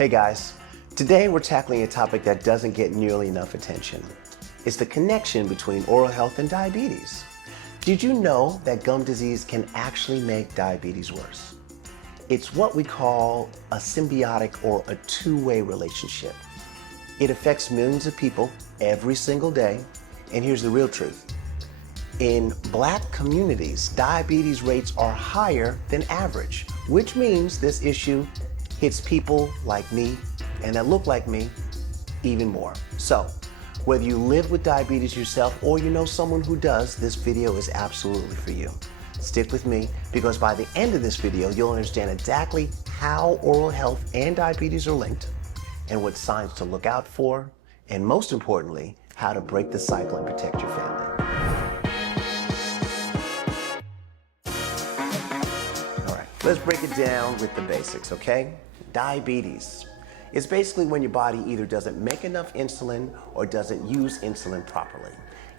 Hey guys, today we're tackling a topic that doesn't get nearly enough attention. It's the connection between oral health and diabetes. Did you know that gum disease can actually make diabetes worse? It's what we call a symbiotic or a two-way relationship. It affects millions of people every single day, and here's the real truth. In Black communities, diabetes rates are higher than average, which means this issue hits people like me and that look like me even more. So, whether you live with diabetes yourself or you know someone who does, this video is absolutely for you. Stick with me because by the end of this video, you'll understand exactly how oral health and diabetes are linked and what signs to look out for, and most importantly, how to break the cycle and protect your family. All right, let's break it down with the basics, okay? Diabetes is basically when your body either doesn't make enough insulin or doesn't use insulin properly.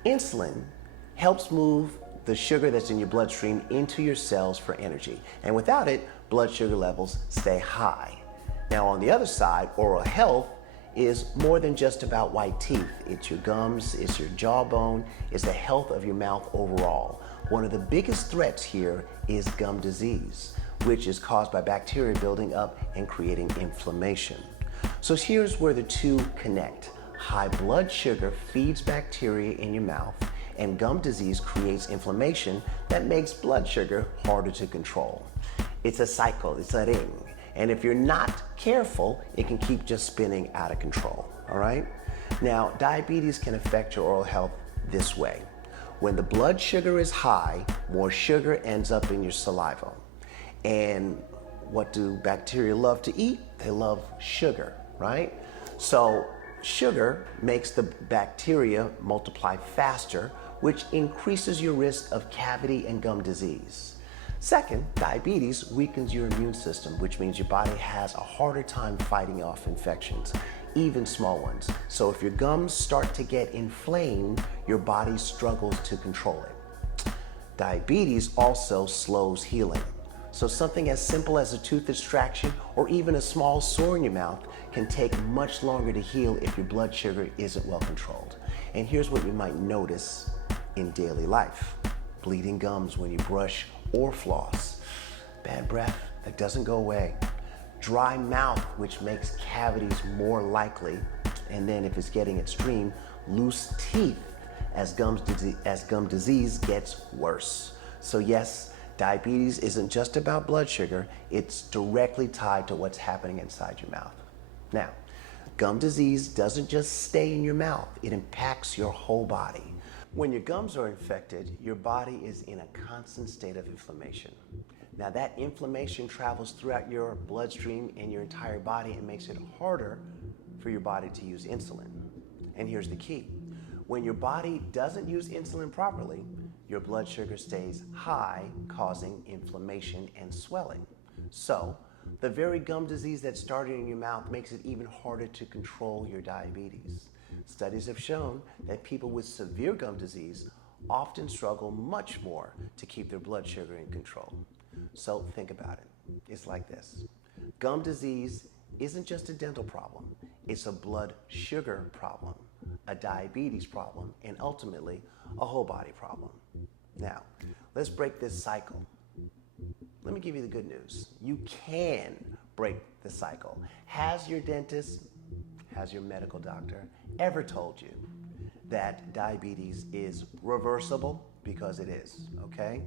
Insulin helps move the sugar that's in your bloodstream into your cells for energy, and without it, blood sugar levels stay high. Now on the other side, oral health is more than just about white teeth. It's your gums, it's your jawbone, it's the health of your mouth overall. One of the biggest threats here is gum disease, which is caused by bacteria building up and creating inflammation. So here's where the two connect. High blood sugar feeds bacteria in your mouth, and gum disease creates inflammation that makes blood sugar harder to control. It's a cycle, it's a ring. And if you're not careful, it can keep just spinning out of control, all right? Now, diabetes can affect your oral health this way. When the blood sugar is high, more sugar ends up in your saliva. And what do bacteria love to eat? They love sugar, right? So sugar makes the bacteria multiply faster, which increases your risk of cavity and gum disease. Second, diabetes weakens your immune system, which means your body has a harder time fighting off infections, even small ones. So if your gums start to get inflamed, your body struggles to control it. Diabetes also slows healing. So something as simple as a tooth extraction or even a small sore in your mouth can take much longer to heal if your blood sugar isn't well controlled. And here's what you might notice in daily life. Bleeding gums when you brush or floss. Bad breath that doesn't go away. Dry mouth, which makes cavities more likely. And then if it's getting extreme, loose teeth as gum disease gets worse. So yes, diabetes isn't just about blood sugar, it's directly tied to what's happening inside your mouth. Now, gum disease doesn't just stay in your mouth, it impacts your whole body. When your gums are infected, your body is in a constant state of inflammation. Now that inflammation travels throughout your bloodstream and your entire body and makes it harder for your body to use insulin. And here's the key. When your body doesn't use insulin properly, your blood sugar stays high, causing inflammation and swelling. So, the very gum disease that started in your mouth makes it even harder to control your diabetes. Studies have shown that people with severe gum disease often struggle much more to keep their blood sugar in control. So think about it. It's like this. Gum disease isn't just a dental problem. It's a blood sugar problem, a diabetes problem, and ultimately a whole body problem. Now, let's break this cycle. Let me give you the good news. You can break the cycle. Has your dentist, has your medical doctor ever told you that diabetes is reversible? Because it is, okay?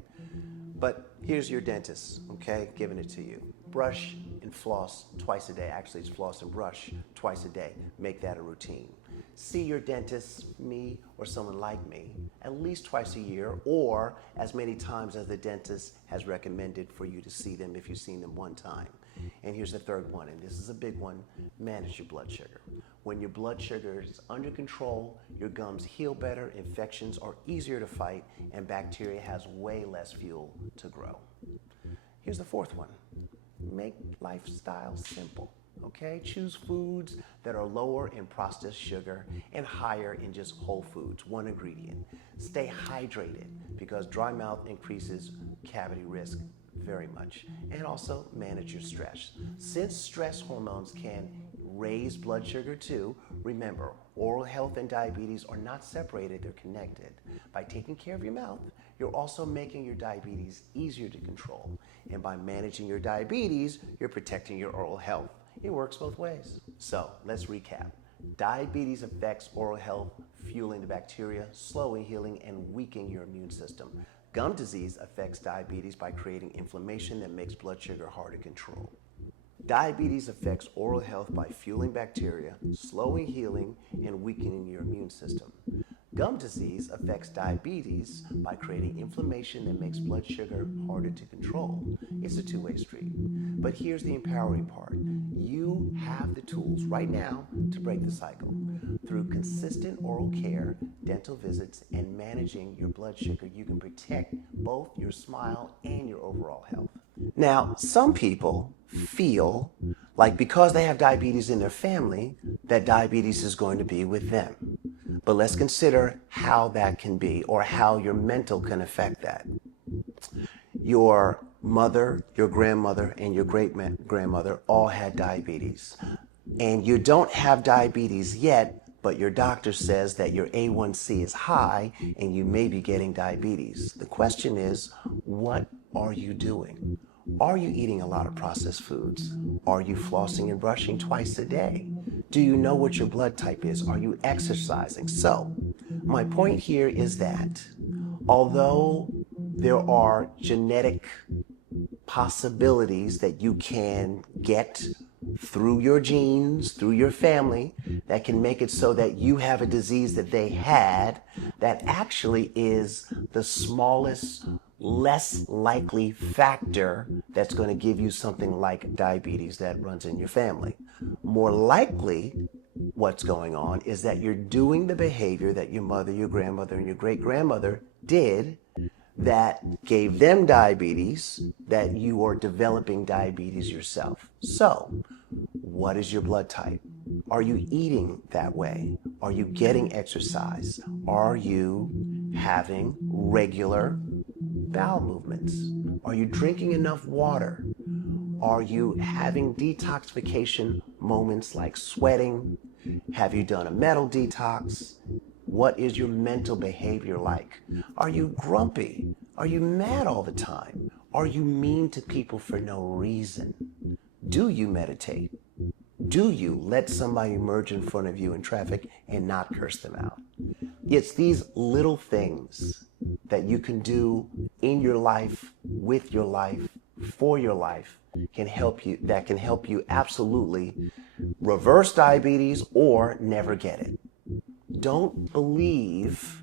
But here's your dentist, okay, giving it to you. Brush and floss twice a day. Actually, it's floss and brush twice a day. Make that a routine. See your dentist, me, or someone like me, at least twice a year, or as many times as the dentist has recommended for you to see them if you've seen them one time. And here's the third one, and this is a big one: manage your blood sugar. When your blood sugar is under control, your gums heal better, infections are easier to fight, and bacteria has way less fuel to grow. Here's the fourth one: make lifestyle simple. Okay, choose foods that are lower in processed sugar and higher in just whole foods, one ingredient. Stay hydrated because dry mouth increases cavity risk very much. And also manage your stress. Since stress hormones can raise blood sugar too, remember, oral health and diabetes are not separated, they're connected. By taking care of your mouth, you're also making your diabetes easier to control. And by managing your diabetes, you're protecting your oral health. It works both ways. So let's recap. Diabetes affects oral health, fueling the bacteria, slowing healing, and weakening your immune system. Gum disease affects diabetes by creating inflammation that makes blood sugar hard to control. Diabetes affects oral health by fueling bacteria, slowing healing, and weakening your immune system. Gum disease affects diabetes by creating inflammation that makes blood sugar harder to control. It's a two-way street. But here's the empowering part. You have the tools right now to break the cycle. Through consistent oral care, dental visits, and managing your blood sugar, you can protect both your smile and your overall health. Now, some people feel like because they have diabetes in their family, that diabetes is going to be with them. But let's consider how that can be, or how your mental can affect that. Your mother, your grandmother, and your great-grandmother all had diabetes. And you don't have diabetes yet, but your doctor says that your A1C is high and you may be getting diabetes. The question is, what are you doing? Are you eating a lot of processed foods? Are you flossing and brushing twice a day? Do you know what your blood type is? Are you exercising? So, my point here is that although there are genetic possibilities that you can get through your genes, through your family, that can make it so that you have a disease that they had, that actually is the smallest, less likely factor that's going to give you something like diabetes that runs in your family. More likely, what's going on is that you're doing the behavior that your mother, your grandmother, and your great-grandmother did that gave them diabetes, that you are developing diabetes yourself. So, what is your blood type? Are you eating that way? Are you getting exercise? Are you having regular bowel movements? Are you drinking enough water? Are you having detoxification moments like sweating? Have you done a metal detox? What is your mental behavior like? Are you grumpy? Are you mad all the time? Are you mean to people for no reason? Do you meditate? Do you let somebody emerge in front of you in traffic and not curse them out? It's these little things that you can do in your life, with your life, for your life, can help you absolutely reverse diabetes or never get it. Don't believe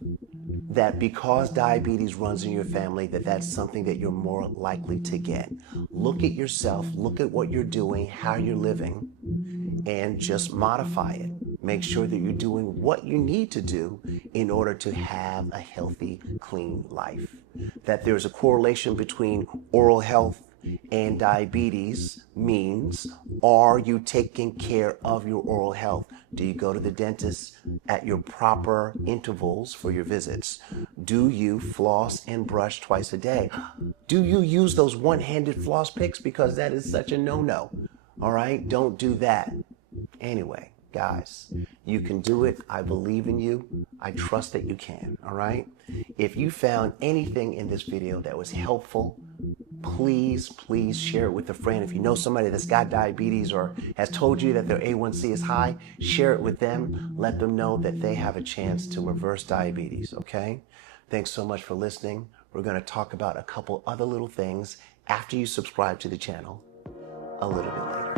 that because diabetes runs in your family that that's something that you're more likely to get. Look at yourself, look at what you're doing, how you're living, and just modify it. Make sure that you're doing what you need to do in order to have a healthy, clean life. That there's a correlation between oral health and diabetes means, are you taking care of your oral health? Do you go to the dentist at your proper intervals for your visits? Do you floss and brush twice a day? Do you use those one-handed floss picks? Because that is such a no-no. All right, don't do that. Anyway, guys, you can do it. I believe in you. I trust that you can. All right. If you found anything in this video that was helpful, please share it with a friend. If you know somebody that's got diabetes or has told you that their A1C is high, share it with them. Let them know that they have a chance to reverse diabetes. Okay. Thanks so much for listening. We're going to talk about a couple other little things after you subscribe to the channel a little bit later.